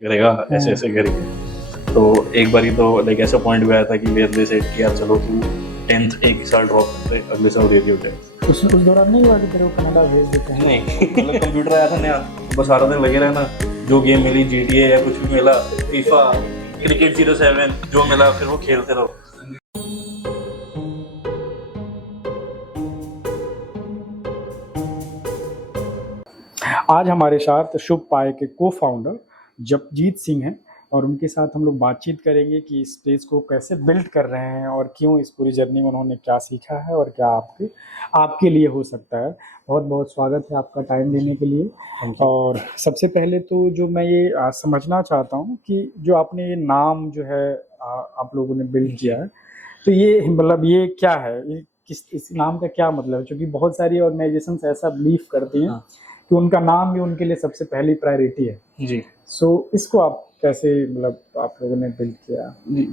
करेगा, ऐसे ऐसे करके। तो एक बारी तो लाइक ऐसा पॉइंट भी आया था कि वे से कि यार चलो तू 10th एक ही साल ड्रॉप करते, अगले साल दे दियो 10th। उस दौरान नहीं हुआ कि तेरे को कनाडा भेज देते हैं? नहीं, मतलब कंप्यूटर आया था नया, बस सारा दिन लगे रहना, जो गेम मिली GTA या कुछ भी मिला, फीफा, क्रिकेट 07 जो मिला फिर वो खेलते रहो। आज हमारे साथ शुभ पाए के को फाउंडर जपजीत सिंह हैं और उनके साथ हम लोग बातचीत करेंगे कि इस पेज को कैसे बिल्ड कर रहे हैं और क्यों इस पूरी जर्नी में उन्होंने क्या सीखा है और क्या आपके लिए हो सकता है। बहुत बहुत स्वागत है आपका टाइम देने के लिए। और सबसे पहले तो जो मैं ये समझना चाहता हूँ कि जो आपने ये नाम जो है आप लोगों ने बिल्ड किया है, तो ये मतलब ये क्या है, ये इस नाम का क्या मतलब है? क्योंकि बहुत सारी ऑर्गेनाइजेशन ऐसा बिलीव करती हैं कि उनका नाम ही उनके लिए सबसे पहली प्रायोरिटी है जी। सो इसको आप कैसे मतलब आप लोगों ने बिल्ड किया?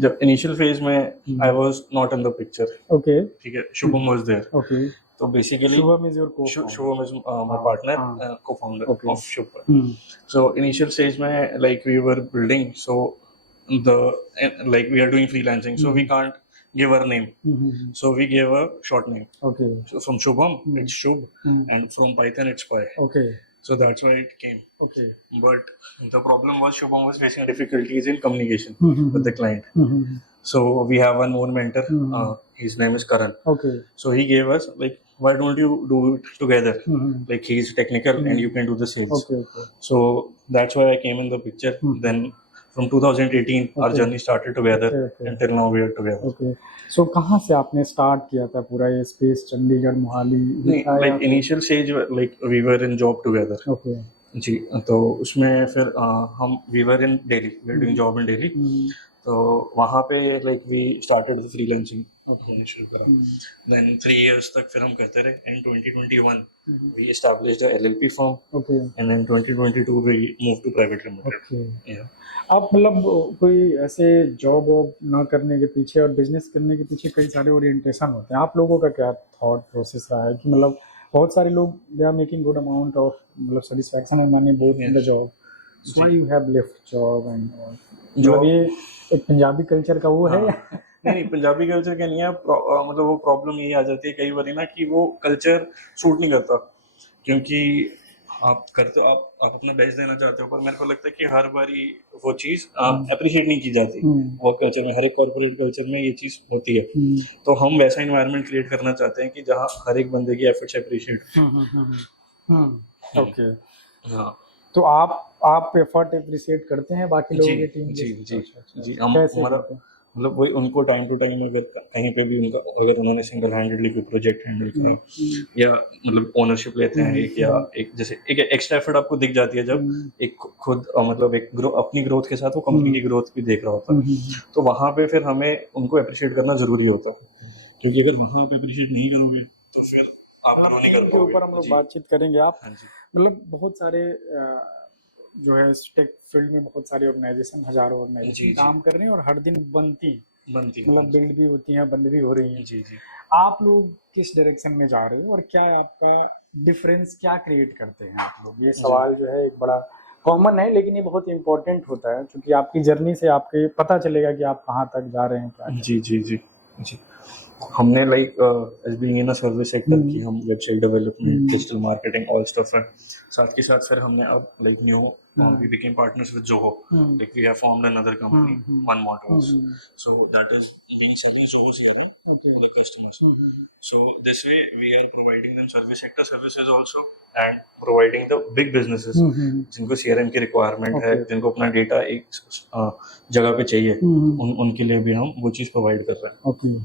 जब इनिशियल फेज में I was not in the picture. Okay, ठीक है, शुभम वाज देयर। ओके, तो basically Shubham is your Shubham is my partner, co-founder of Shubham. Hmm. So initial stage में like we were building, so like we are doing freelancing, so we can't give our name, so we gave a short name. Okay. So from Shubham it's Shubh, and from Python it's Pi. Okay. So that's why it came. Okay. But the problem was Shubham was facing difficulties in communication with the client. So we have one more mentor. His name is Karan. Okay. So he gave us like, why don't you do it together? Like he's technical and you can do the sales. Okay. Okay. So that's why I came in the picture. Then from 2018 our journey started together. Okay. Until now we are together. Okay. So कहाँ से आपने start किया था पूरा ये space? Chandigarh, Mohali? Like initial stage like we were in job together. Okay. जी, तो उसमें फिर हम we were in Delhi. We were doing job in Delhi. तो वहाँ पे like we started the freelancing. होने शुरू करा। Then 3 years तक फिर हम कहते रहे। In 2021 we established a LLP firm. Okay. And in 2022 we moved to private limited. Okay. Yeah. आप मतलब कोई ऐसे जॉब ना करने के पीछे और बिजनेस करने के पीछे कई सारे ओरिएंटेशन होते हैं, आप लोगों का क्या थॉट प्रोसेस रहा है कि मतलब बहुत सारे लोग they are making good amount of मतलब satisfaction and money both in the job, so why you have left job and मतलब ये एक पंजाबी कल्चर का वो है? नहीं, पंजाबी कल्चर का नहीं है, मतलब वो प्रॉब्लम यही आ जाती है कई बार ना कि वो कल्चर सूट नहीं करता, क्योंकि आप करते हो, आप अपना बेस्ट देना चाहते हो, पर मेरे को लगता है कि हर बारी वो चीज़ अप्रिशिएट नहीं की जाती। वो कल्चर में, हर एक कॉर्पोरेट कल्चर में ये चीज़ होती है। तो हम वैसा इन्वायरमेंट क्रिएट करना चाहते हैं कि जहाँ हर एक बंदे की एफर्ट्स अप्रिशिएट। ओके। हाँ, तो आप एफर्ट अप्रिशिएट करते हैं बाकी लोगों की टीम? जी जी जी। हम हमारा मतलब वही उनको टाइम टू टाइम अगर कहीं पे भी उनका अगर उन्होंने सिंगल हैंडेडली कोई प्रोजेक्ट हैंडल करा या मतलब ओनरशिप लेते हैं एक या एक जैसे एक एक्स्ट्रा एफर्ट आपको दिख जाती है जब एक खुद मतलब एक अपनी ग्रोथ के साथ वो कंपनी की ग्रोथ भी देख रहा होता है, तो वहाँ पे फिर हमें उनको अप्रिशिएट करना जरूरी होता है, क्योंकि अगर वहाँ पे अप्रिशिएट नहीं करोगे तो फिर आप ग्रो नहीं कर पाओगे। ऊपर हम लोग बातचीत करेंगे। आप मतलब बहुत सारे जो है टेक फील्ड में बहुत सारी ऑर्गेनाइजेशन, हजारों ऑर्गेनाइजेशन काम कर रहे हैं और हर दिन बनती मतलब बिल्ड भी होती हैं, बंद भी हो रही हैं। जी जी। आप लोग किस डायरेक्शन में जा रहे हो और क्या आपका डिफरेंस क्या क्रिएट करते हैं आप लोग? ये सवाल जो है एक बड़ा कॉमन है, लेकिन ये बहुत इंपॉर्टेंट होता है क्योंकि आपकी जर्नी से आपके पता चलेगा कि आप कहाँ तक जा रहे हैं क्या। जी जी जी जी। हमने like as being in a service sector की हम website development, digital marketing, all stuff है। साथ के साथ फिर हमने अब like new we became partners with Zoho. Like we have formed another company, One Motors. So that is being serving Zoho's here to the customers. So this way we are providing them service sector services also and providing the big businesses जिनको CRM की requirement है, जिनको अपना data एक जगह पे चाहिए, उनके लिए भी हम वो चीज़ प्रोवाइड कर रहे हैं। ओके।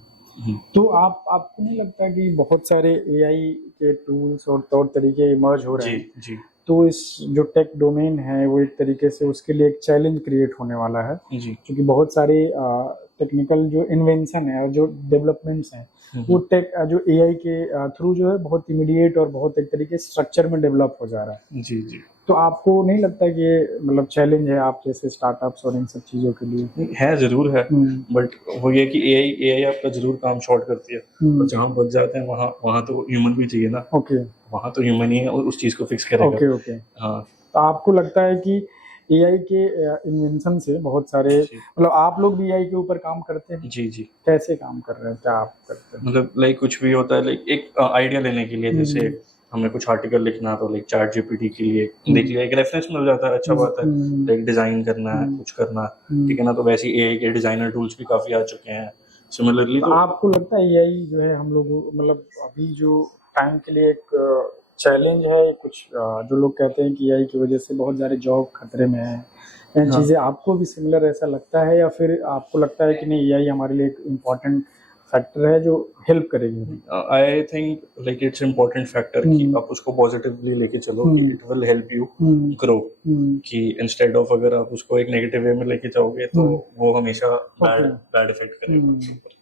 तो आपको नहीं लगता कि बहुत सारे AI के टूल्स और तौर तरीके इमर्ज हो रहे हैं? जी। तो इस जो टेक डोमेन है वो एक तरीके से उसके लिए एक चैलेंज क्रिएट होने वाला है जी, क्योंकि बहुत सारे टेक्निकल जो इन्वेंशन है और जो डेवलपमेंट्स हैं वो टेक जो AI के थ्रू जो है बहुत इमीडिएट और बहुत एक तरीके से स्ट्रक्चर में डेवलप हो जा रहा है। जी जी। तो आपको नहीं लगता कि ये मतलब चैलेंज है आप जैसे स्टार्टअप्स और इन सब चीज़ों के लिए? है, जरूर है, बट वो ये कि AI आपका जरूर काम शॉर्ट करती है, और जहाँ बच जाते हैं वहाँ तो ह्यूमन भी चाहिए ना। ओके। वहाँ तो ह्यूमन ही है उस चीज़ को फिक्स करेगा। Okay okay. हाँ। तो आपको लगता है कि एआई के इन्वेंशन से बहुत सारे जी मतलब आप लोग भी एआई के ऊपर काम करते हैं, जी जी। कैसे काम कर रहे हैं, क्या आप करते हैं? मतलब लाइक कुछ भी होता है, लाइक एक आइडिया लेने के लिए, जैसे हम्म, हमें कुछ आर्टिकल लिखना है तो लाइक चैट जीपीटी के लिए देख लिया, एक रेफरेंस मिल जाता है, अच्छा बात है। हम्म, लाइक डिजाइन करना है, हम्म, कुछ करना है, हम्म। ठीक है ना, तो वैसे एआई के डिजाइनर टूल्स भी काफी आ चुके हैं सिमिलरली। तो तो आपको लगता है एआई जो है हम लोग मतलब अभी जो टाइम के लिए एक चैलेंज है कुछ जो लोग कहते हैं कि एआई की वजह से बहुत सारे जॉब खतरे में है, ये हाँ, चीज़ें आपको भी सिमिलर ऐसा लगता है या फिर आपको लगता है कि नहीं एआई हमारे लिए एक इम्पॉर्टेंट फैक्टर है जो हेल्प करेगी अभी? I think like it's important factor कि हम्म, आप उसको पॉजिटिवली लेके चलो, कि hmm, it will help you hmm, grow. Hmm, कि इंस्टेड ऑफ अगर आप उसको एक नेगेटिव वे में लेके जाओगे तो हम्म, वो हमेशा बैड ओके, बैड इफेक्ट करेगा हम्म, आपके ऊपर।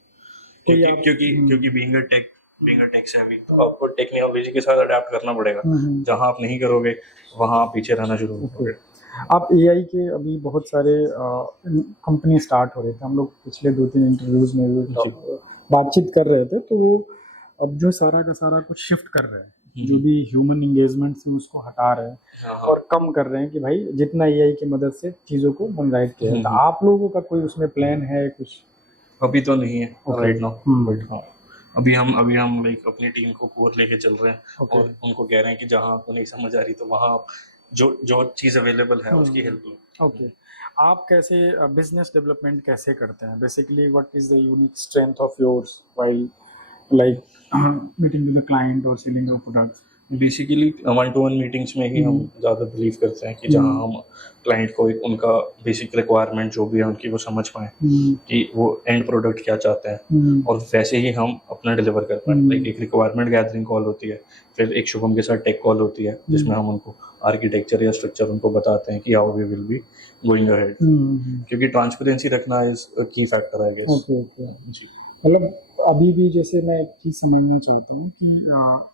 कोई क्योंकि आप क्योंकि क्योंकि बीइंग अ टेक सेवी, तो आपको टेक्नोलॉजी के साथ अडेप्ट करना पड़ेगा। हम्म, जहां आप नहीं करोगे वहां आप पीछे रहना शुरू ओके। करोगे। आप एआई के अभी बहुत सारे कंपनी स्टार्ट हो रहे थे, हम लोग पिछले 2-3 इंटरव्यूज में भी जी। बातचीत कर रहे थे, तो वो अब जो सारा का सारा कुछ शिफ्ट कर रहे हैं, जो भी ह्यूमन एंगेजमेंट से उसको हटा रहे हैं हाँ हाँ। और कम कर रहे हैं कि भाई जितना एआई की मदद से चीज़ों को मनराइज किया जाए। तो हम्म। आप लोगों का कोई उसमें प्लान है कुछ? अभी तो नहीं है ओके। राइट नाउ, बट हाँ, अभी हम लाइक अपनी टीम को कोर लेके चल रहे हैं ओके। और उनको कह रहे हैं कि जहाँ आपको नहीं समझ आ रही तो वहाँ आप जो जो चीज़ अवेलेबल है उसकी हेल्प लो। ओके। आप कैसे बिजनेस डेवलपमेंट कैसे करते हैं? Basically what is the unique strength of yours while like meeting with the client और selling your products? Basically one to one meetings में ही हम ज़्यादा बिलीव करते हैं कि जहाँ हम क्लाइंट को एक उनका बेसिक रिक्वायरमेंट जो भी है उनकी वो समझ पाएँ कि वो एंड प्रोडक्ट क्या चाहते हैं, और वैसे ही हम अपना डिलीवर कर पाएँ। लाइक एक रिक्वायरमेंट गैदरिंग कॉल होती है, फिर एक शुभम के साथ टेक कॉल होती है जिसमें हम उनको आर्किटेक्चर या स्ट्रक्चर उनको बताते हैं कि how we will be going ahead. क्योंकि ट्रांसपेरेंसी रखना is a key factor I guess. Okay, okay. जी मतलब अभी भी जैसे मैं एक चीज़ समझना चाहता हूँ कि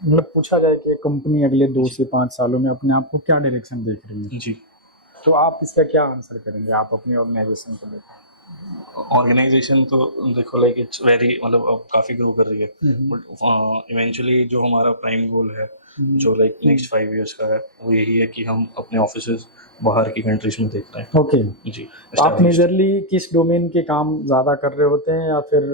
मतलब पूछा जाए कि कंपनी अगले 2 से 5 सालों में अपने आप को क्या डायरेक्शन देख रही है, जी। तो आप इसका क्या आंसर करेंगे आप अपनी ऑर्गेनाइजेशन को लेकर? ऑर्गेनाइजेशन तो देखो लाइक इट्स वेरी, मतलब अब काफ़ी ग्रो कर रही है, हम्म, बट इवेंचुअली जो हमारा प्राइम गोल है हम्म, जो लाइक नेक्स्ट 5 years का है, वो यही है कि हम अपने ऑफिसेज बाहर की कंट्रीज में देख रहे हैं। ओके। जी, तो आप एस्टैब्लिश्ड। मेजरली किस डोमेन के काम ज़्यादा कर रहे होते हैं या फिर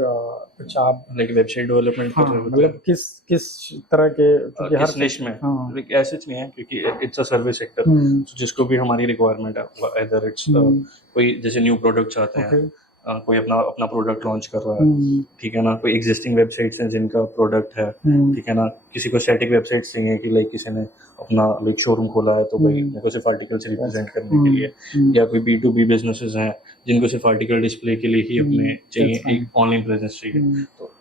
कुछ आप लाइक वेबसाइट डेवलपमेंट कर हाँ रहे होते हैं। मतलब किस किस तरह के क्योंकि हर किस निश में, हाँ लाइक ऐसे नहीं है क्योंकि इट्स अ सर्विस सेक्टर, हम्म, जिसको भी हमारी रिक्वायरमेंट है, इधर इट्स हम्म, कोई जैसे न्यू प्रोडक्ट्स आते हैं, ओके कोई अपना अपना प्रोडक्ट लॉन्च कर रहा है, हम्म, ठीक है ना, कोई एग्जिस्टिंग वेबसाइट्स हैं जिनका प्रोडक्ट है, हम्म, ठीक है ना, किसी को स्टैटिक वेबसाइट्स चाहिए कि लाइक किसी ने अपना लाइक शोरूम खोला है तो भाई मेरे को सिर्फ आर्टिकल्स रिप्रेजेंट करने के लिए, या कोई B2B बिजनेसेस हैं जिनको सिर्फ आर्टिकल डिस्प्ले के लिए ही अपने चाहिए, एक ऑनलाइन प्रेजेंस चाहिए। तो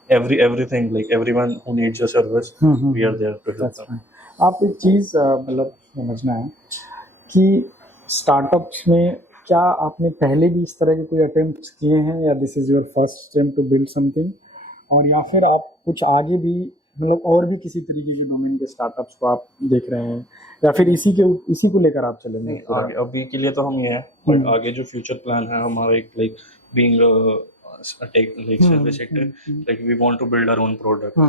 everything like everyone who needs your service, we are there to help That's them. fine. आप एक चीज़ मतलब समझना है कि स्टार्टअप्स में क्या आपने पहले भी इस तरह के कोई अटेम्प्ट किए हैं या this is your first attempt to build something, और या फिर आप कुछ आगे भी मतलब और भी किसी तरीके के डोमेन के स्टार्टअप्स को आप देख रहे हैं या फिर इसी को लेकर आप चलेंगे नहीं, पूरा? आगे अभी के लिए तो हम ये हैं, बट आगे जो फ्यूचर प्लान है हमारा, एक like being tech like service sector, like we want to build our own product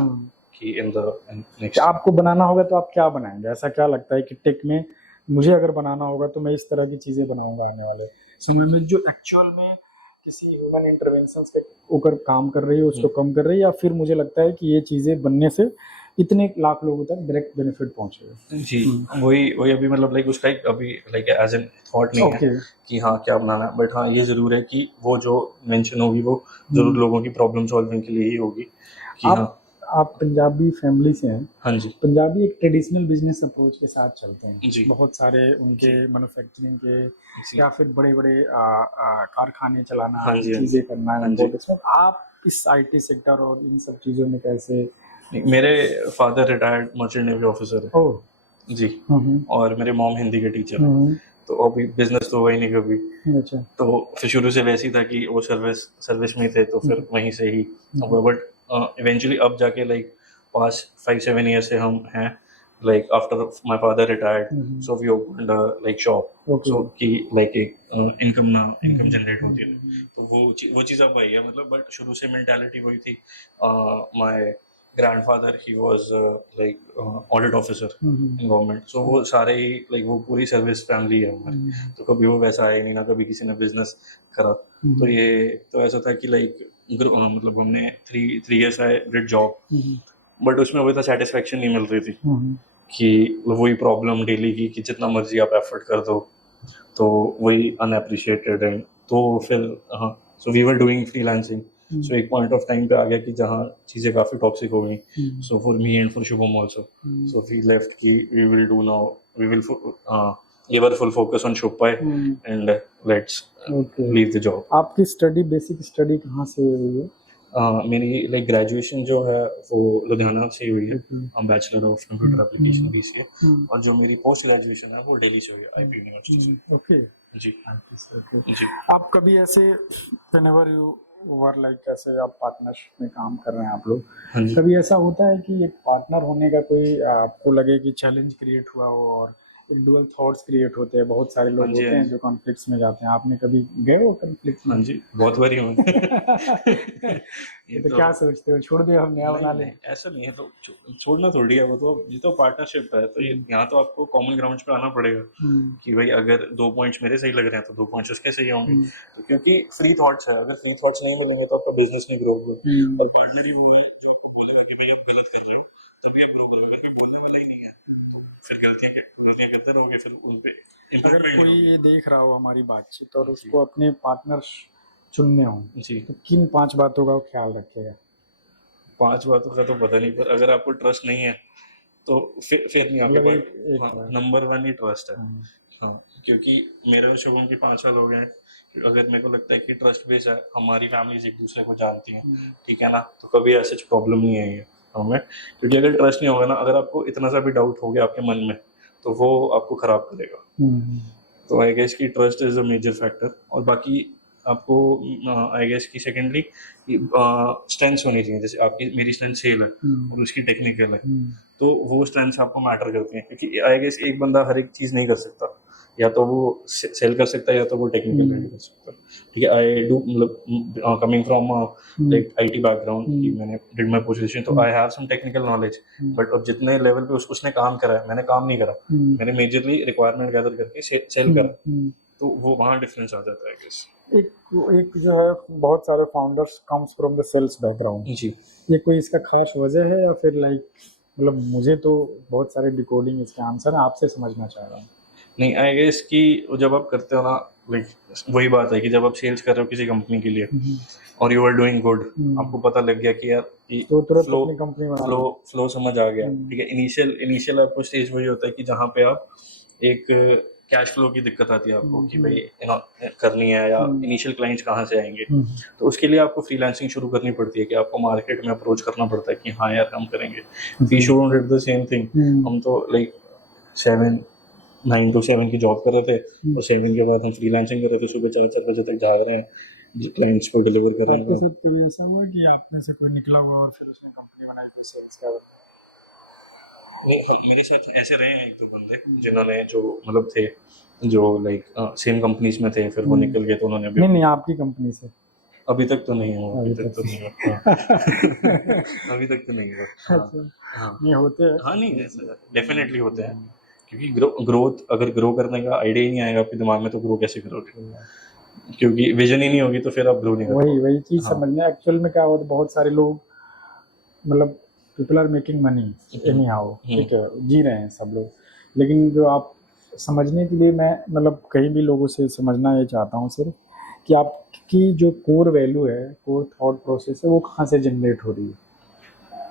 कि इन द नेक्स्ट। आपको बनाना होगा तो आप क्या बनाएंगे? ऐसा क्या लगता है कि टेक में मुझे अगर बनाना होगा तो मैं इस तरह की चीज़ें बनाऊंगा आने वाले समय में जो एक्चुअल में किसी ह्यूमन इंटरवेंशन के ऊपर काम कर रही है उसको कम कर रही है, या फिर मुझे लगता है कि ये चीज़ें बनने से इतने लाख लोगों तक डायरेक्ट बेनिफिट पहुंचेगा? जी, वही वही अभी मतलब लाइक उसका एक अभी लाइक एज एन थॉट नहीं है ओके। कि हाँ क्या बनाना है, बट हाँ ये जरूर है कि वो जो मेंशन होगी वो जरूर लोगों की प्रॉब्लम सॉल्विंग के लिए ही होगी कि हाँ। आप पंजाबी फैमिली से हैं, हाँ जी पंजाबी एक ट्रेडिशनल बिजनेस अप्रोच के साथ चलते हैं, जी बहुत सारे उनके मैन्युफैक्चरिंग के जी। या फिर बड़े बड़े कारखाने चलाना, हाँ जी हाँ जी चीज़ें करना, हाँ जी। Import export. आप इस आईटी सेक्टर और इन सब चीज़ों में कैसे? मेरे father retired merchant navy officer है ओह। जी, और मेरे मॉम हिंदी के टीचर हैं, तो अभी बिजनेस तो हुआ ही नहीं कभी, अच्छा। तो फिर शुरू से वैसे ही था कि वो सर्विस में ही थे, तो फिर वहीं से ही, बट इवेंचुअली अब जाके लाइक पास्ट 5-7 years से हम हैं, like after my father retired so we opened like shop, okay. So कि लाइक एक इनकम जनरेट होती है, तो वो चीज़ अब आई है, मतलब बट शुरू से मेंटालिटी वही थी। My grandfather he was audit officer in government, so वो सारे ही वो पूरी सर्विस फैमिली है हमारी, तो कभी वो वैसा आया नहीं ना कभी किसी ने बिजनेस करा। तो ये तो ऐसा था कि मतलब हमने 3 years I did job, but उसमें वही था सेटिस्फेक्शन नहीं मिल रही थी कि वही प्रॉब्लम डेली की जितना मर्जी आप एफर्ट कर दो तो वही अनएप्रिशिएटेड है। तो फिर हाँ, so we were doing freelancing, so एक पॉइंट ऑफ टाइम पे आ गया कि जहाँ चीज़ें काफ़ी टॉक्सिक हो गई, so for me and for Shubham also, so we left कि we will do now, we will give our full focus on Shopify and let's leave the job. आपकी स्टडी बेसिक स्टडी कहाँ से हुई है? मेरी ग्रेजुएशन जो है वो लुधियाना से हुई है, bachelor of computer application BCA, और जो मेरी पोस्ट ग्रेजुएशन है वो दिल्ली से हुई है, IB यूनिवर्सिटी से। ओके जी जी। आप कभी ऐसे whenever you were ऐसे आप पार्टनरशिप में काम कर रहे हैं आप लोग, कभी ऐसा होता है कि एक पार्टनर होने का कोई आपको लगे कि चैलेंज क्रिएट हुआ हो और डुअल थॉट्स क्रिएट होते हैं, बहुत सारे लोग होते हैं जो कॉन्फ्लिक्ट्स में जाते हैं, आपने कभी गए हो कॉन्फ्लिक्ट में? हाँ जी, बहुत बारी हूँ। ये तो क्या सोचते हो, छोड़ दे हम नया बना ले? ऐसा नहीं है, तो छोड़ना थोड़ी है, ये तो पार्टनरशिप है, तो यहाँ तो आपको कॉमन ग्राउंड पे आना पड़ेगा कि भाई अगर 2 पॉइंट्स मेरे सही लग रहे हैं तो 2 पॉइंट्स उसके सही होंगे, तो क्योंकि फ्री थॉट्स है, अगर फ्री थॉट्स नहीं मिलेंगे तो आपका बिजनेस नहीं ग्रो होगा, और पार्टनर ही वो है जो आपको बोलेगा कि भाई आप गलत कर रहे हो तभी आप ग्रो करोगे, कोई बोलने वाला ही नहीं है, तो फिर गलतियाँ करते रहोगे, फिर उन पे अगर कोई ये देख रहा हो हमारी बातचीत और उसको अपने पार्टनर चुनने हो जी, तो किन 5 बातों का ख्याल रखेगा? 5 बातों का तो पता नहीं, पर अगर आपको ट्रस्ट नहीं है तो फिर नहीं आपके पास। नंबर 1 ही ट्रस्ट है। हाँ, क्योंकि मेरे और शुभम के 5 साल हो गए हैं, अगर मेरे को लगता है कि ट्रस्ट बेस है, हमारी फैमिलीज एक दूसरे को जानती हैं, ठीक है ना, तो कभी ऐसा प्रॉब्लम नहीं आएगी हमें, क्योंकि अगर ट्रस्ट नहीं होगा ना, अगर आपको इतना सा भी डाउट हो गया आपके मन में तो वो आपको खराब करेगा। तो आई गेस की trust is a major factor, और बाकी आपको आई गेस की सेकेंडली स्ट्रेंथ्स होनी चाहिए, जैसे आपकी मेरी स्ट्रेंथ सेल है और उसकी टेक्निकल है, तो वो स्ट्रेंथ्स आपको मैटर करती हैं, क्योंकि आई गेस एक बंदा हर एक चीज़ नहीं कर सकता, या तो वो सेल कर सकता है या तो वो टेक्निकल नहीं कर सकता, ठीक है। आई डू मतलब कमिंग फ्रॉम IT बैकग्राउंड कि मैंने डिड माय पोजीशन, तो I have some technical knowledge, but अब जितने लेवल पे उसने काम करा है मैंने काम नहीं करा, मैंने मेजरली रिक्वायरमेंट गैदर करके सेल करा, तो वो वहाँ डिफरेंस आ जाता है। गेस एक जो है बहुत सारे founders comes from the sales background जी, ये कोई इसका खास वजह है या फिर मतलब मुझे तो बहुत सारे डिकोडिंग इसके आंसर है, आपसे समझना चाह रहा हूँ। नहीं, आई गेस कि जब आप करते हो ना, वही बात है कि जब आप सेल्स कर रहे हो किसी कंपनी के लिए और यू आर डूइंग गुड, आपको पता लग गया कि यार कि तो फ्लो समझ आ गया, ठीक है। इनिशियल आपको स्टेज वही होता है कि जहाँ पे आप एक कैश फ्लो की दिक्कत आती है आपको कि भाई करनी है, या इनिशियल क्लाइंट्स कहाँ से आएंगे, तो उसके लिए आपको फ्रीलांसिंग शुरू करनी पड़ती है कि आपको मार्केट में अप्रोच करना पड़ता है कि हाँ यार हम करेंगे। We should did the same thing, हम तो 9 to 7 की जॉब कर रहे थे, और 7 के बाद हम फ्रीलांसिंग कर रहे थे, सुबह 4 बजे तक जाग रहे हैं, क्लाइंट्स को डिलीवर कर रहे हैं। आपके साथ कभी ऐसा हुआ कि आप में से कोई निकला हुआ और फिर उसने कंपनी बनाई तो सेल्स का? नहीं, मेरे साथ ऐसे रहे हैं 1-2 बंदे जिन्होंने जो मतलब थे जो सेम कंपनीज में थे, फिर वो निकल गए, तो उन्होंने नहीं आपकी कंपनी से अभी तक तो नहीं हुआ, अभी तक तो नहीं हुआ। अभी तक तो नहीं हुआ। हाँ, नहीं होते हैं। हाँ, नहीं डेफिनेटली होते हैं, क्योंकि ग्रोथ अगर ग्रो करने का आइडिया ही नहीं आएगा आपके दिमाग में तो ग्रो कैसे करोगे, क्योंकि विजन ही नहीं होगी तो फिर आप ग्रो नहीं करोगे। वही चीज समझना एक्चुअल में क्या होता है, बहुत सारे लोग मतलब people are making money anyhow, ठीक है, जी रहे हैं सब लोग, लेकिन जो आप समझने के लिए मैं मतलब कहीं भी लोगों से समझना ये चाहता हूँ सिर्फ कि आपकी जो कोर वैल्यू है, कोर थॉट प्रोसेस है, वो कहाँ से जनरेट हो रही है,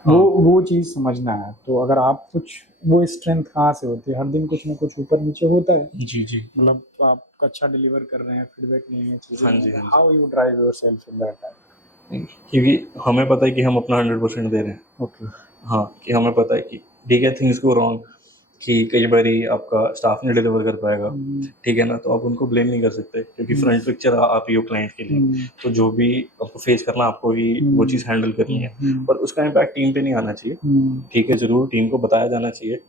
वो चीज़ समझना है। तो अगर आप कुछ वो स्ट्रेंथ कहाँ से होती है, हर दिन कुछ ना कुछ ऊपर नीचे होता है जी, मतलब आप अच्छा डिलीवर कर रहे हैं, फीडबैक नहीं है चीज़ें, हाँ जी, how you drive yourself in that time, क्योंकि हमें पता है कि हम अपना 100% दे रहे हैं। ओके हाँ, कि हमें पता है कि ठीक है थिंग्स गो रॉन्ग, कि कई बारी आपका स्टाफ नहीं डिलीवर कर पाएगा, ठीक है ना, तो आप उनको ब्लेम नहीं कर सकते, क्योंकि फ्रंट पिक्चर आप ही हो क्लाइंट के लिए, तो जो भी आपको फेस करना आपको ही वो चीज़ हैंडल करनी है, पर उसका इम्पैक्ट टीम पे नहीं आना चाहिए, ठीक है। जरूर टीम को बताया जाना चाहिए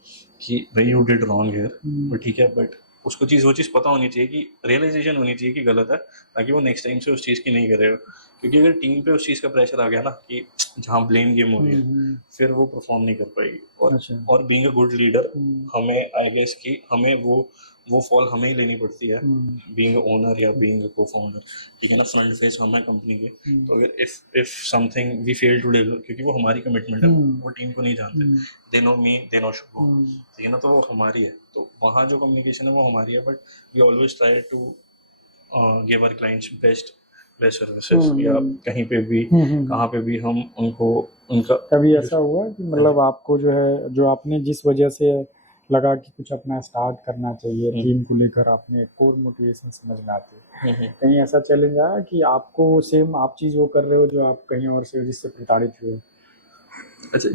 कि भाई यू डिड रॉन्ग हियर, ठीक है, बट उसको वो चीज़ पता होनी चाहिए कि रियलाइजेशन होनी चाहिए कि गलत है, ताकि वो नेक्स्ट टाइम से उस चीज़ की नहीं करेगा। क्योंकि अगर टीम पे उस चीज़ का प्रेशर आ गया ना कि जहाँ ब्लेम गेम हो रही है, फिर वो परफॉर्म नहीं कर पाएगी। अच्छा। और बीइंग अ गुड लीडर हमें आई गेस कि हमें वो फॉल हमें ही लेनी पड़ती है, बीइंग अ ओनर या बीइंग अ को फाउंडर, ठीक है ना। फ्रंट फेस हम है कंपनी के, तो अगर if something we fail to deliver, क्योंकि वो हमारी कमिटमेंट है, वो टीम को नहीं जानते, they know me, they know Shubham, ठीक है ना, तो वो हमारी है। तो वहाँ जो कम्युनिकेशन है वो हमारी है, but we always try to give our clients best services, या कहीं पे भी कहाँ पे भी हम उनको उनका। कभी ऐसा हुआ कि मतलब आपको जो है, जो आपने जिस वजह से लगा कि कुछ अपना स्टार्ट करना चाहिए टीम को लेकर, आपने कोर मोटिवेशन समझ में आती है, कहीं ऐसा चैलेंज आया कि आपको सेम आप चीज़ वो कर रहे हो जो आप कहीं और से जिससे प्रताड़ित हुए? अच्छा,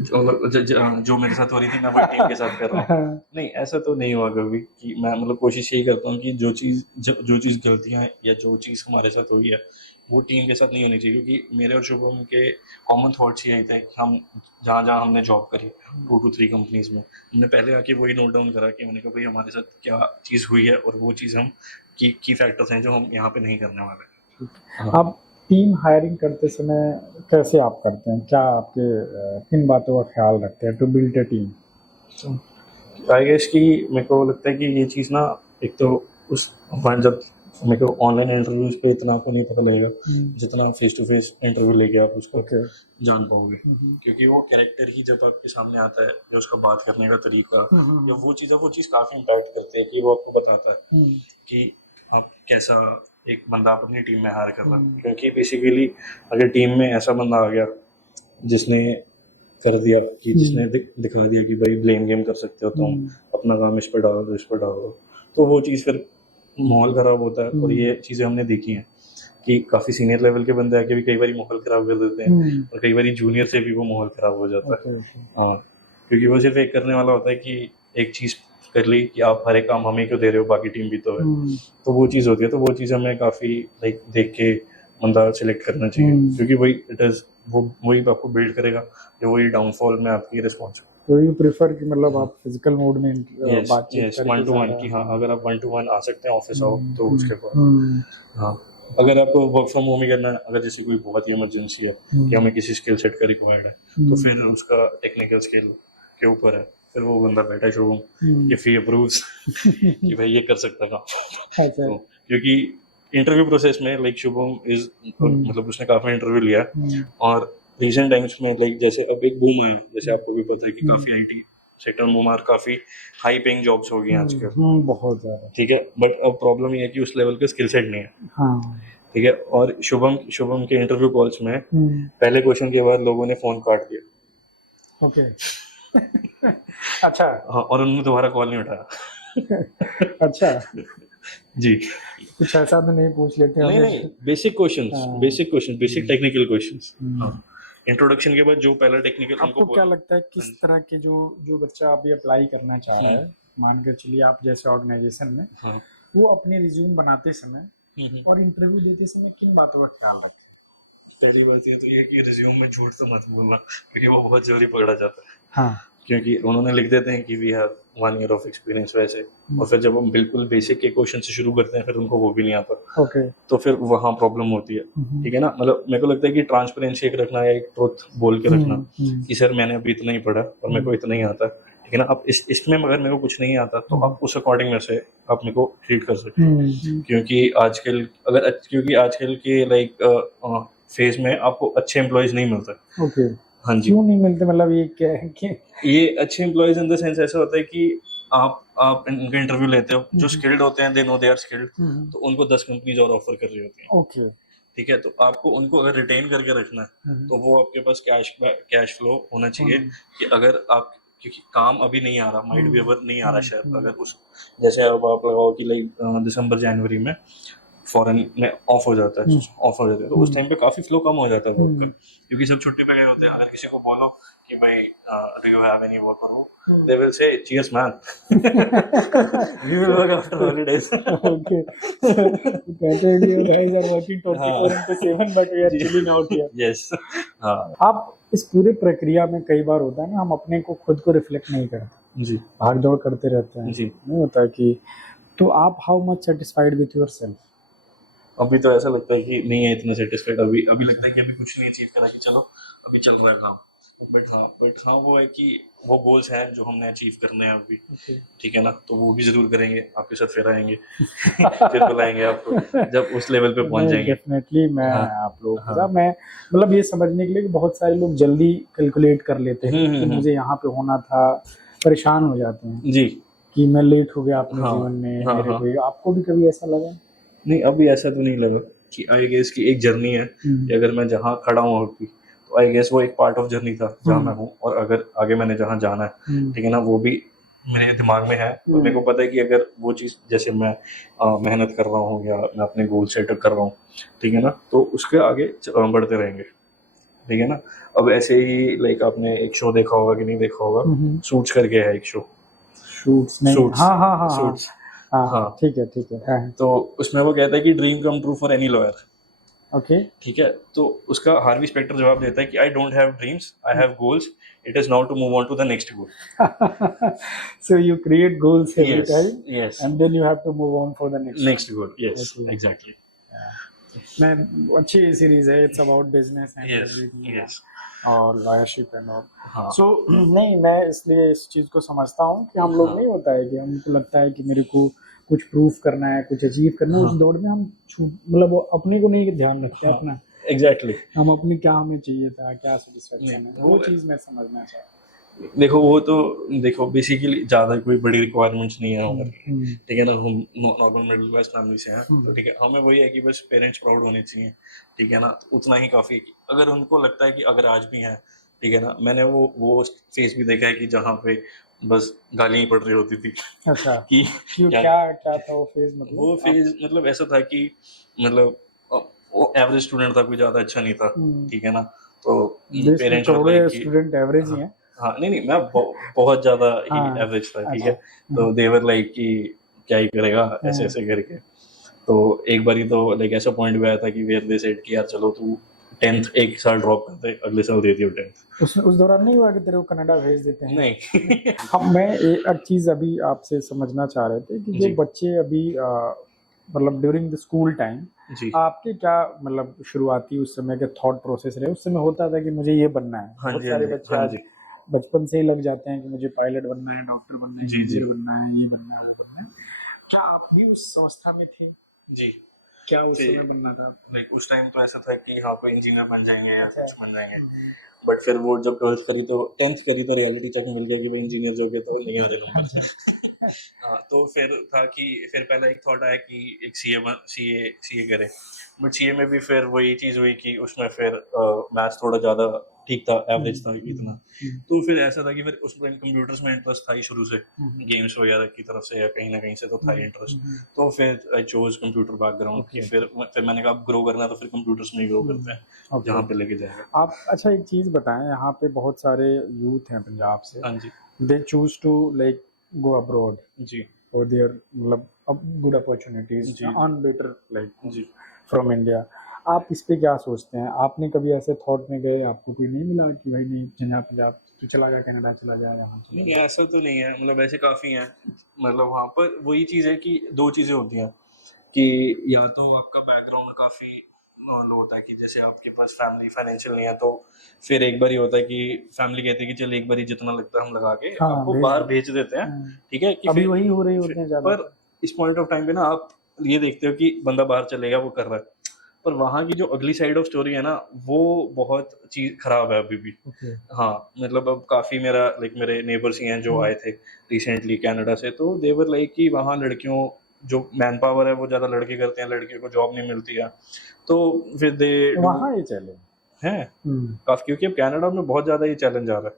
जो मेरे साथ हो रही थी मैं वो टीम के साथ कर रहा हूँ। नहीं, ऐसा तो नहीं हुआ कभी कि मैं कोशिश यही करता हूँ कि जो चीज़ गलतियाँ हैं या जो चीज़ हमारे साथ हुई है वो टीम के साथ नहीं होनी चाहिए। क्योंकि मेरे और शुभम के कॉमन थॉट्स यही थे कि हम जहाँ हमने जॉब करी 2 to 3 कंपनीज में, हमने पहले आके वही नोट डाउन करा कि मैंने कहा भाई हमारे साथ क्या चीज़ हुई है और वो चीज़ हम की फैक्टर्स हैं जो हम यहाँ पे नहीं करने वाले। आप टीम हायरिंग करते समय कैसे आप करते हैं, क्या आपके किन बातों का ख्याल रखते हैं to build a team? I guess कि मेरे को लगता है कि ये चीज़ ना, एक तो उस जब मेरे को ऑनलाइन इंटरव्यूज पे इतना आपको नहीं पता लगेगा जितना फेस टू फेस इंटरव्यू लेके आप उसको जान पाओगे। क्योंकि वो कैरेक्टर ही जब आपके सामने आता है, या उसका बात करने का तरीका, या वो चीज़ काफ़ी इम्पैक्ट करते हैं कि वो आपको बताता है कि आप कैसा एक बंदा आप अपनी टीम में हायर कर रहा है। क्योंकि बेसिकली अगर टीम में ऐसा बंदा आ गया जिसने कर दिया कि जिसने दिखा दिया कि भाई ब्लेम गेम कर सकते हो तुम, अपना काम इस पर डाल दो, इस पर डाल दो, तो वो चीज़ फिर माहौल ख़राब होता है। और ये चीज़ें हमने देखी हैं कि काफ़ी सीनियर लेवल के बंदे आके भी कई बार माहौल ख़राब कर देते हैं, और कई बार जूनियर से भी वो माहौल ख़राब हो जाता है। हाँ, क्योंकि वो सिर्फ एक करने वाला होता है कि एक चीज़ कर ली कि आप हर एक काम हमें क्यों दे रहे हो, बाकी टीम भी तो है। तो वो चीज़ होती है, तो वो चीज़ हमें काफ़ी लाइक देख के बंदा सिलेक्ट करना चाहिए, क्योंकि वही इट इज़ वही आपको बिल्ड करेगा, जो वही डाउनफॉल में आपकी रिस्पॉन्सिबिलिटी। तो यू प्रेफर कि मतलब आप फिजिकल मोड में बातचीत यस, करके 1 to 1 कि हाँ, अगर आप 1 to 1 आ सकते हैं ऑफिस आओ, तो उसके बाद हाँ, अगर आपको वर्क फ्रॉम होम ही करना है, अगर जैसे कोई बहुत ही इमरजेंसी है कि हमें किसी स्किल सेट का रिक्वायर्ड है, तो फिर उसका टेक्निकल स्किल के ऊपर है, फिर वो बंदा बैठा है शोरूम इफ ही अप्रूव्स कि भाई ये कर सकता था। तो क्योंकि इंटरव्यू प्रोसेस में लाइक शुभम इज मतलब उसने काफी इंटरव्यू लिया है, और रिसेंट टाइम्स में लाइक जैसे अब एक बूम आया, जैसे आपको भी पता है कि काफी आईटी सेक्टर में काफी हाई पेइंग जॉब्स हो गई हैं आजकल, बहुत ज़्यादा, ठीक है। बट अब प्रॉब्लम ये है कि उस लेवल का स्किल सेट नहीं है, हाँ, ठीक है। और शुभम के इंटरव्यू कॉल्स में पहले क्वेश्चन के बाद लोगों ने फोन काट दिया। ओके। अच्छा। हाँ, और उन्होंने दोबारा कॉल नहीं उठाया। अच्छा, जी, कुछ ऐसा तो नहीं पूछ लेते नहीं होंगे? नहीं, बेसिक टेक्निकल क्वेश्चंस। हाँ, इंट्रोडक्शन के बाद जो पहला टेक्निकल आपको क्या लगता है किस तरह के जो बच्चा अभी अप्लाई करना चाह रहा है, मान के चलिए आप जैसे ऑर्गेनाइजेशन में, वो अपने रिज्यूम बनाते समय और इंटरव्यू देते समय किन बातों का ख्याल रखें? पहली बात ये तो ये कि रिज्यूम में झूठ तो मत बोलना, क्योंकि वो बहुत जल्दी पकड़ा जाता है। हाँ, क्योंकि उन्होंने लिख देते हैं कि we have 1 year of experience वैसे, और फिर जब हम बिल्कुल बेसिक के क्वेश्चन से शुरू करते हैं, फिर उनको वो भी नहीं आता। ओके, तो फिर वहाँ प्रॉब्लम होती है, ठीक है ना। मतलब मेरे को लगता है कि ट्रांसपेरेंसी एक रखना है, एक ट्रुथ बोल के रखना कि सर मैंने अभी इतना ही पढ़ा और मेरे को इतना ही आता, ठीक है ना। अब इसमें अगर मेरे को कुछ नहीं आता तो आप उस अकॉर्डिंग में से आप मेरे को ट्रीट कर सकते हैं। क्योंकि आजकल के लाइक फेज में आपको अच्छे एम्प्लॉयज नहीं मिलते। ओके, हाँ जी, क्यों नहीं मिलते, मतलब ये क्या है कि ये अच्छे एम्प्लॉयज इन द सेंस ऐसा होता है कि आप उनका इंटरव्यू लेते हो, जो स्किल्ड होते हैं, they know they are skilled, तो उनको 10 कंपनीज और ऑफर कर रही होती हैं। ओके, ठीक है, तो आपको उनको अगर रिटेन करके रखना है, तो वो आपके पास कैश फ्लो होना चाहिए कि अगर आप, क्योंकि काम अभी नहीं आ रहा, माइट भी अगर नहीं आ रहा शायद, अगर उस जैसे अब आप लगाओ कि लाइक दिसंबर जनवरी में फॉरेन में ऑफ हो जाता है, तो उस टाइम पे काफी फ्लो कम हो जाता है वर्क का, क्योंकि सब छुट्टी पे गए होते हैं। अगर किसी को बोलो कि भाई do you have any work for, they will say cheers man, we will work after holidays. Okay, कहते हैं कि guys are working 24/7 but we are chilling out here. Yes, हाँ, आप इस पूरे प्रक्रिया में कई बार होता है ना, हम अपने को खुद को रिफ्लेक्ट नहीं करते जी, भाग दौड़ करते रहते हैं जी, नहीं होता कि तो आप how much satisfied with your self? अभी तो ऐसा लगता है कि नहीं है इतना सेटिस्फाइड, अभी अभी लगता है कि अभी कुछ नहीं अचीव करा, कि चलो अभी चल रहा है काम। बट हाँ वो है कि वो गोल्स हैं जो हमने अचीव करने हैं अभी, ओके। ठीक है ना, तो वो भी जरूर करेंगे, आपके साथ फिर आएंगे फिर बुलाएंगे आपको जब उस लेवल पे पहुंच नहीं, जाएंगे। डेफिनेटली मैं हाँ आप लोगों के हाँ। साथ, मैं मतलब ये समझने के लिए कि बहुत सारे लोग जल्दी कैलकुलेट कर लेते हैं कि हम्म। मुझे यहाँ पे होना था, परेशान हो जाते हैं जी। कि मैं लेट हो गया अपने हाँ जीवन में, हाँ मेरे हाँ। को आपको भी कभी ऐसा लगा? नहीं अभी ऐसा तो नहीं लगा, कि आई गेस की एक जर्नी है, कि अगर मैं जहाँ खड़ा हूँ अभी, तो आई गेस वो एक पार्ट ऑफ जर्नी था जहाँ मैं हूँ, और अगर आगे मैंने जहाँ जाना है, ठीक है ना, वो भी मेरे दिमाग में है, और मेरे को पता है कि अगर वो चीज़ जैसे मैं मेहनत कर रहा हूँ या मैं अपने गोल सेट कर रहा हूँ, ठीक है ना, तो उसके आगे बढ़ते रहेंगे, ठीक है ना। अब ऐसे ही लाइक आपने एक शो देखा होगा कि नहीं देखा होगा, सूट्स करके है एक शो। शूट्स नहीं, सूट्स। हाँ हाँ हाँ हाँ सूट्स। हाँ, हाँ। ठीक है ठीक है, हाँ तो उसमें वो कहता है कि dream come true for any lawyer, okay. ठीक है। तो उसका हार्वी स्पेक्टर जवाब देता है कि I don't have dreams, I have goals, it is now to move on to the next goal. So you create goals every yes time yes. and then you have to move on for the next next goal, yes Okay. Exactly. मैं अच्छी series है, it's about business and yes everything yes. और लॉयरशिप and all. हाँ सो नहीं, मैं इसलिए इस चीज़ को समझता हूँ कि हम लोग हाँ नहीं होता है कि हमको लगता है कि मेरे को कुछ प्रूफ करना है, कुछ अचीव करना है, उस हाँ दौड़ में हम मतलब वो अपने को नहीं ध्यान रखते हाँ अपना, एग्जैक्टली। हम अपनी क्या हमें चाहिए था, क्या सेटिस्फेक्शन नहीं है, वो वो चीज़ मैं समझना चाहता देखो, वो तो देखो बेसिकली ज़्यादा कोई बड़ी रिक्वायरमेंट्स नहीं है हूँ। हमारी, ठीक है ना, हम नॉर्मल मिडिल क्लास फैमिली से हैं, तो ठीक है, हमें वही है कि बस पेरेंट्स प्राउड होने चाहिए, ठीक है ना, तो उतना ही काफ़ी है कि अगर उनको लगता है कि अगर आज भी हैं, ठीक है ना, मैंने वो फेस भी देखा है कि जहाँ पे बस गालियाँ ही पड़ रही होती थी अच्छा, कि क्यों, क्या क्या क्या था वो फेज, मतलब वो फेज मतलब ऐसा था कि मतलब वो एवरेज स्टूडेंट था, कोई ज़्यादा अच्छा नहीं था, ठीक है ना, तो देश में पेरेंट्स करोड़ों लाइक कि स्टूडेंट एवरेज ही हाँ हैं। हाँ, नहीं नहीं मैं बहुत ज़्यादा ही हाँ, एवरेज था, ठीक अच्छा। है, तो देवर लाइक कि क्या ही करेगा ऐसे हाँ। ऐसे करके। तो एक बारी तो लाइक ऐसा पॉइंट भी आया था कि वेयर दे सेड कि यार चलो तू 10th एक साल ड्रॉप करते, अगले साल दे दियो 10th। उस दौरान नहीं हुआ कि तेरे को कनाडा भेज देते हैं? नहीं हम मैं एक चीज़ अभी आपसे समझना चाह रहे थे कि जो जी बच्चे अभी मतलब ड्यूरिंग द स्कूल टाइम, जी। आपके क्या मतलब शुरुआती उस समय के थॉट प्रोसेस रहे? उस समय होता था कि मुझे ये बनना है, हाँ बहुत जी हाँ सारे जी बच्चे हाँ आज जी बचपन से ही लग जाते हैं कि मुझे पायलट बनना है, डॉक्टर बनना है, जी जी इंजीनियर बनना है, ये बनना है, वो बनना है। क्या आप भी उस अवस्था में थे? जी। क्या उस जी। समय बनना था? लाइक उस टाइम तो ऐसा था कि हाँ कोई इंजीनियर बन जाएंगे या अच्छा। कुछ बन जाएंगे, बट फिर वो जब 12th करी तो 10th करी तो रियलिटी चेक मिल गया कि भाई इंजीनियर जो गया तो नहीं हो नंबर हाँ, तो फिर था कि फिर पहला एक थॉट आया कि एक सीए करे, बट सीए में भी फिर वही चीज़ हुई कि उसमें फिर मैथ्स थोड़ा ज़्यादा ठीक था, एवरेज था इतना। तो फिर ऐसा था कि फिर उसमें कंप्यूटर्स में इंटरेस्ट था ही शुरू से, गेम्स वगैरह की तरफ से या कहीं ना कहीं से तो था ही इंटरेस्ट, तो फिर आई चोज कंप्यूटर बैकग्राउंड कि फिर मैंने कहा ग्रो करना है तो फिर कंप्यूटर्स में ही ग्रो करते हैं जहाँ पे लेके जाएगा। आप अच्छा एक चीज़ बताएं, यहाँ पे बहुत सारे यूथ हैं पंजाब से, हाँ जी they choose to like go abroad जी और देयर मतलब अब गुड अपॉर्चुनिटीज जी अर्न बेटर लाइक जी। From India. आप इस पे क्या सोचते हैं? आपने कभी ऐसे थॉट में गए, आपको कोई नहीं मिला कि भाई नहीं जहाँ पंजाब तो चला गया, कनाडा चला गया, यहाँ चला नहीं गया? ऐसा तो नहीं है, मतलब ऐसे काफ़ी हैं, मतलब वहाँ पर वही चीज़ है कि दो चीज़ें होती हैं कि या तो आपका बैकग्राउंड काफ़ी लो होता है कि जैसे आपके पास फैमिली फाइनेंशियल नहीं है, तो फिर एक बार ही होता है कि फैमिली कहती है कि चल एक बार ही जितना लगता है हम लगा के हाँ, आपको भेज बाहर दो। भेज देते हैं, ठीक है, कि अभी फिर वही हो रही होते हैं ज़्यादा। पर इस पॉइंट ऑफ टाइम पे ना आप ये देखते हो कि बंदा बाहर चलेगा वो कर रहा है, पर वहाँ की जो अगली साइड ऑफ स्टोरी है ना वो बहुत चीज़ खराब है अभी भी। हाँ मतलब अब काफ़ी मेरा लाइक मेरे नेबर्स ही हैं जो आए थे रिसेंटली कनाडा से, तो देवर लाइक कि वहाँ लड़कियों जो मैन पावर है वो ज़्यादा लड़के करते हैं, लड़कियों को जॉब नहीं मिलती है, तो फिर दे वहाँ ये चैलेंज हैं काफ़ी, क्योंकि अब कनाडा में बहुत ज़्यादा ये चैलेंज आ रहा है,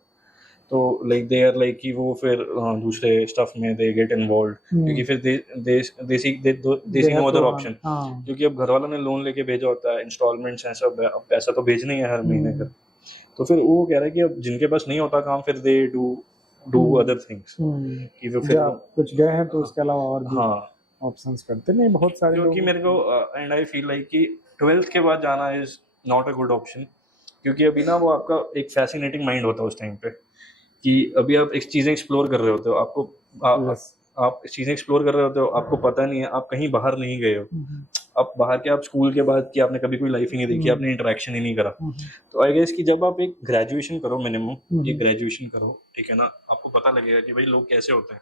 तो लाइक दे आर लाइक कि वो फिर दूसरे स्टफ में दे गेट इन्वॉल्व, क्योंकि फिर दे सी नो अदर ऑप्शन, क्योंकि अब घर वालों ने लोन लेके भेजा होता है, इंस्टॉलमेंट्स हैं सब है, अब पैसा तो भेजना ही है हर महीने का, तो फिर वो कह रहा है कि अब जिनके पास नहीं होता काम फिर दे डू अदर थिंग्स कि वो फिर कुछ गए हैं तो उसके अलावा और भी हाँ ऑप्शंस करते नहीं बहुत सारे क्योंकि लोग। मेरे को एंड आई फील लाइक कि 12th के बाद जाना is not a good option, क्योंकि अभी ना वो आपका एक फैसिनेटिंग माइंड होता है उस टाइम पे कि अभी आप एक चीज़ें एक्सप्लोर कर रहे होते हो, आपको Yes. आप चीजें एक्सप्लोर कर रहे होते हो, आपको पता नहीं है, आप कहीं बाहर नहीं गए हो, आप बाहर के, आप स्कूल के बाद की आपने कभी कोई लाइफ ही नहीं देखी, आपने इंटरेक्शन ही नहीं करा। तो आई गेस कि जब आप एक ग्रेजुएशन करो मिनिमम, ये ग्रेजुएशन करो, ठीक है ना, आपको पता लगेगा कि भाई लोग कैसे होते हैं।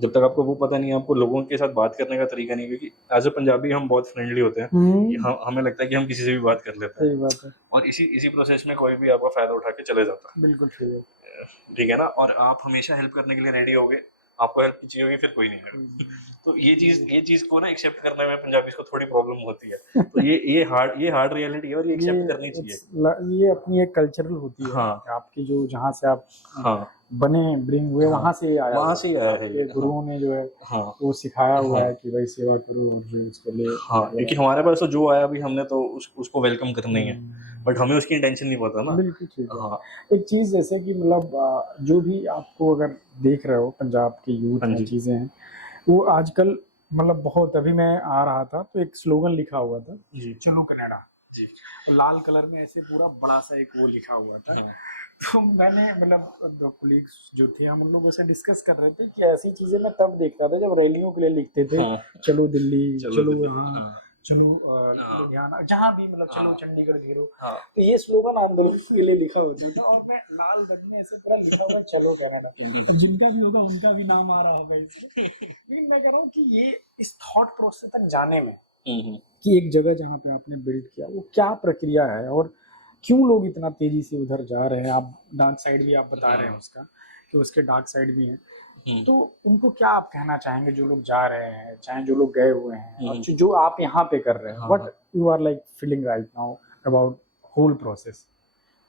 जब तक आपको वो पता नहीं है, आपको लोगों के साथ बात करने का तरीका नहीं, क्योंकि एज अ पंजाबी हम बहुत फ्रेंडली होते हैं कि हमें लगता है कि हम किसी से भी बात कर लेते हैं, सही बात है, और इसी इसी प्रोसेस में कोई भी आपका फायदा उठा के चले जाता है, बिल्कुल सही है। ठीक है ना। और आप हमेशा हेल्प करने के लिए रेडी होगे, आपको हेल्प की चाहिए होगी, फिर कोई नहीं है। तो ये चीज को ना एक्सेप्ट करने में पंजाबी को थोड़ी प्रॉब्लम होती है। तो ये हार्ड रियलिटी है, और ये एक्सेप्ट करनी चाहिए। ये अपनी एक कल्चरल होती है हाँ कि आपकी जो जहाँ से आप हाँ बने ब्रिंग हुए, वहां से ही आया वहां हुआ से ही आया है आपके ये। गुरुओं ने जो है हाँ वो सिखाया हुआ हाँ है कि भाई सेवा करो और जो इसको ले हाँ, क्योंकि हमारे पास तो जो आया, अभी हमने तो उसको वेलकम करना ही है, बट हमें उसकी इंटेंशन नहीं पता ना। बिल्कुल ठीक है। हाँ एक चीज जैसे कि मतलब जो भी आपको अगर देख रहे हो पंजाब के यूथ हाँ में जी चीजें हैं, वो आजकल मतलब बहुत, अभी मैं आ रहा था तो एक स्लोगन लिखा हुआ था, जी चलो कनाडा, जी तो लाल कलर में ऐसे पूरा बड़ा सा एक वो लिखा हुआ था। हाँ तो मैंने मतलब दो कोलीग्स जो थे, हम लोग ऐसे डिस्कस कर रहे थे कि ऐसी चीजें मैं तब देखता था जब रैलियों के लिए लिखते थे, हाँ, चलो दिल्ली, चलो दिल्ली, यहाँ, हाँ चलो हाँ लुधियाना, जहाँ भी मतलब चलो हाँ चंडीगढ़ घेरो। हाँ तो ये स्लोगन आंदोलन के लिए लिखा होता था, और मैं लाल रंग में ऐसे पूरा लिखा हुआ चलो कनाडा। अब जिनका भी होगा उनका भी नाम आ रहा होगा इसमें, लेकिन मैं कह रहा हूँ कि ये इस थॉट प्रोसेस तक जाने में कि एक जगह जहाँ पे आपने बिल्ड किया, वो क्या प्रक्रिया है और क्यों लोग इतना तेजी से उधर जा रहे हैं। आप डार्क साइड भी आप बता रहे हैं उसका, कि उसके डार्क साइड भी हैं, तो उनको क्या आप कहना चाहेंगे जो लोग जा रहे हैं, चाहे जो लोग गए हुए हैं, और जो आप यहाँ पे कर रहे हैं, हाँ what you are like feeling right now about whole process.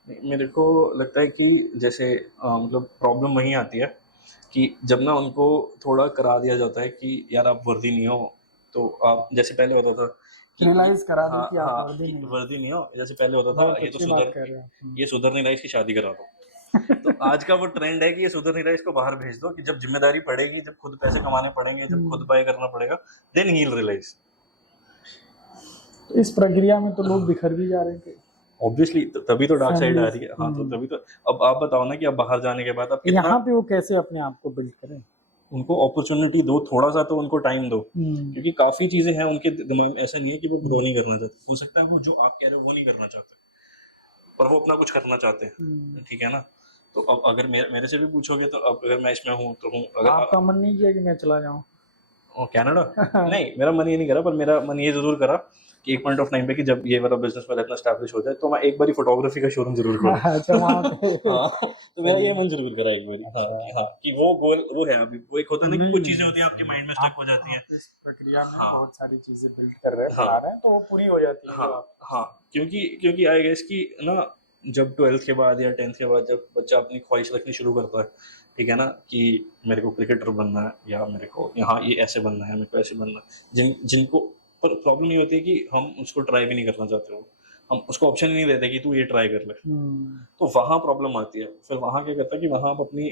मेरे को लगता है कि जैसे मतलब प्रॉब्लम वहीं आती है कि जब ना उनको थोड़ा करा दिया जाता है कि यार आप वर्दी नहीं हो, तो आप, जैसे पहले होता था कि रियलाइज करा दी हाँ कि आप हाँ वर्दी कि नहीं हो। वर्दी नहीं हो, जैसे पहले होता था बहुत ये तो अच्छी बात कह रहे हैं। ये सुधर नहीं रहा, इसकी शादी करा दो। तो आज का वो ट्रेंड है कि ये सुधर नहीं रहा, इसको बाहर भेज दो, कि जब जिम्मेदारी पड़ेगी, जब खुद पैसे कमाने पड़ेंगे, जब खुद बाय करना पड़ेगा, देन ही विल रियलाइज। तो इस प्रक्रिया में तो लोग बिखर भी जा रहे थे, ऑब्वियसली तभी तो डार्क साइड आ रही है। हाँ, तो फैमिलीज। तभी तो, अब आप बताओ ना कि अब बाहर जाने के बाद आप कितना, यहाँ पे वो कैसे अपने आप को बिल्ड करें। उनको अपॉर्चुनिटी दो, थोड़ा सा तो उनको टाइम दो, क्योंकि काफी चीजें हैं उनके दिमाग में, ऐसा नहीं है कि वो ग्रो नहीं करना चाहते, हो सकता है वो जो आप कह रहे हो वो नहीं करना चाहते, पर वो अपना कुछ करना चाहते हैं, ठीक है ना। तो अब अगर मेरे से भी पूछोगे, तो अब अगर मैं इसमें हूँ तो हूँ, अगर आपका मन नहीं किया कि मैं चला जाऊँ। कनाडा, नहीं मेरा मन ये नहीं करा, पर मेरा मन ये जरूर करा कि एक पॉइंट ऑफ टाइम पे कि जब ये वाला बिजनेस मेरा इतना स्टैब्लिश हो जाए, तो मैं एक बारी फोटोग्राफी का शोरूम जरूर खोलूं। अच्छा वहाँ पे हाँ, तो मेरा ये मन जरूर करा एक बारी। हाँ हाँ, कि वो गोल वो है अभी, वो एक होता है ना कि कुछ चीजें होती हैं आपके माइंड में स्टक हो जाती हैं। आप इस प्रक्रिया में हाँ बहुत सारी चीजें बिल्ड कर रहे हैं, हाँ बना रहे हैं, तो वो पूरी हो जाती है हाँ जब आप। हाँ, क्योंकि क्योंकि आई गेस कि ना, जब 12th के बाद या 10th के बाद जब बच्चा अपनी ख्वाहिश रखनी शुरू करता है, ठीक है ना, कि मेरे को क्रिकेटर बनना है, या मेरे को यहाँ ये ऐसे बनना है, मेरे को ऐसे बनना है, जिनको, पर प्रॉब्लम ये होती है कि हम उसको ट्राई भी नहीं करना चाहते हो, हम उसको ऑप्शन ही नहीं देते कि तू ये ट्राई कर ले। तो वहाँ प्रॉब्लम आती है। फिर वहाँ क्या करता है कि वहाँ आप अपनी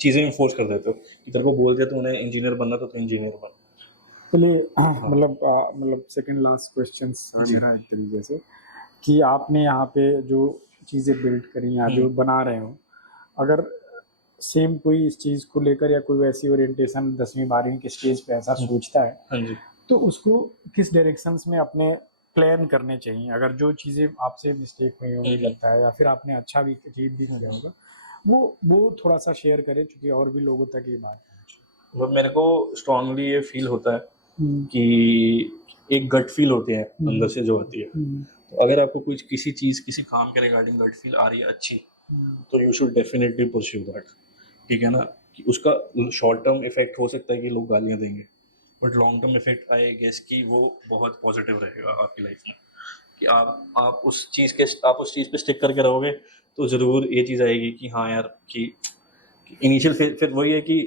चीज़ें इन्फोर्स कर देते हो, कि तेरे को बोल दिया तूने इंजीनियर बनना, तो तू इंजीनियर बन। चलिए मतलब सेकंड लास्ट क्वेश्चन मेरा एक तरीके से, कि आपने यहाँ पे जो चीज़ें बिल्ड करी या जो बना रहे हो, अगर सेम कोई इस चीज़ को लेकर या कोई वैसी ओरिएंटेशन 10वीं 12वीं के स्टेज पे ऐसा सोचता है, हाँ जी, तो उसको किस डायरेक्शंस में अपने प्लान करने चाहिए। अगर जो चीज़ें आपसे मिस्टेक हुई होगी लगता है, या फिर आपने अच्छा भी अचीव भी किया होगा, वो थोड़ा सा शेयर करें, क्योंकि और भी लोगों तक ये बात पहुंचे। वो मेरे को स्ट्रांगली ये फील होता है कि एक गट फील होती है अंदर से जो आती है। तो अगर आपको कुछ किसी चीज़, किसी काम के रिगार्डिंग गट फील आ रही है अच्छी, तो you should definitely pursue that, ठीक है ना। कि उसका शॉर्ट टर्म इफेक्ट हो सकता है कि लोग गालियाँ देंगे, but long term effect I guess कि वो बहुत पॉजिटिव रहेगा आपकी लाइफ में, कि आप उस चीज़ पे स्टिक करके रहोगे, तो ज़रूर ये चीज़ आएगी कि हाँ यार, कि इनिशियल फिर वही है कि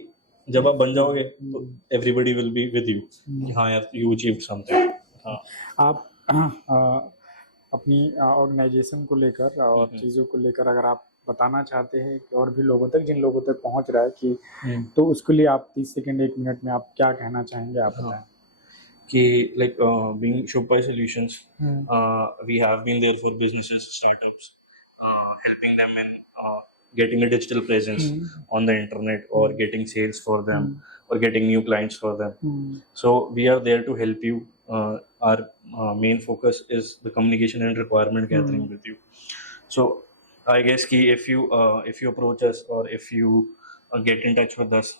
जब आप बन जाओगे तो everybody will be with you, कि हाँ यार यू अचीव्ड समथिंग। हाँ, आप अपनी ऑर्गेनाइजेशन को लेकर और चीज़ों को लेकर अगर आप बताना चाहते हैं कि और भी लोगों तक, जिन लोगों तक पहुंच रहा है, कि तो उसके लिए आप 30 सेकंड 1 मिनट में आप क्या कहना चाहेंगे, आप बताएं। कि like being Shubhai Solutions, we have been there for businesses, startups, helping them in getting a digital presence on the internet, or getting sales for them, or getting new clients for them. So we are there to help you. Our main focus is the communication and requirement gathering with you. So I guess ki if you approach us or if you get in touch with us,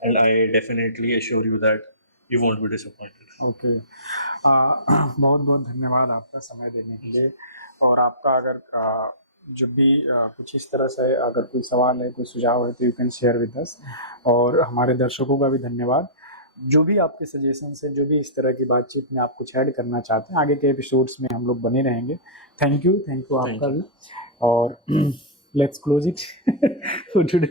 and I definitely assure you that you won't be disappointed. Okay बहुत बहुत धन्यवाद आपका समय देने के लिए। और आपका अगर जब भी कुछ इस तरह से अगर कोई सवाल है, कोई सुझाव है, तो you can share with us. और हमारे दर्शकों का भी धन्यवाद। जो भी आपके सजेशन है, जो भी इस तरह की बातचीत में आप कुछ ऐड करना चाहते हैं, आगे के एपिसोड्स में हम लोग बने रहेंगे। थैंक यू आपका भी। और let's close it for today.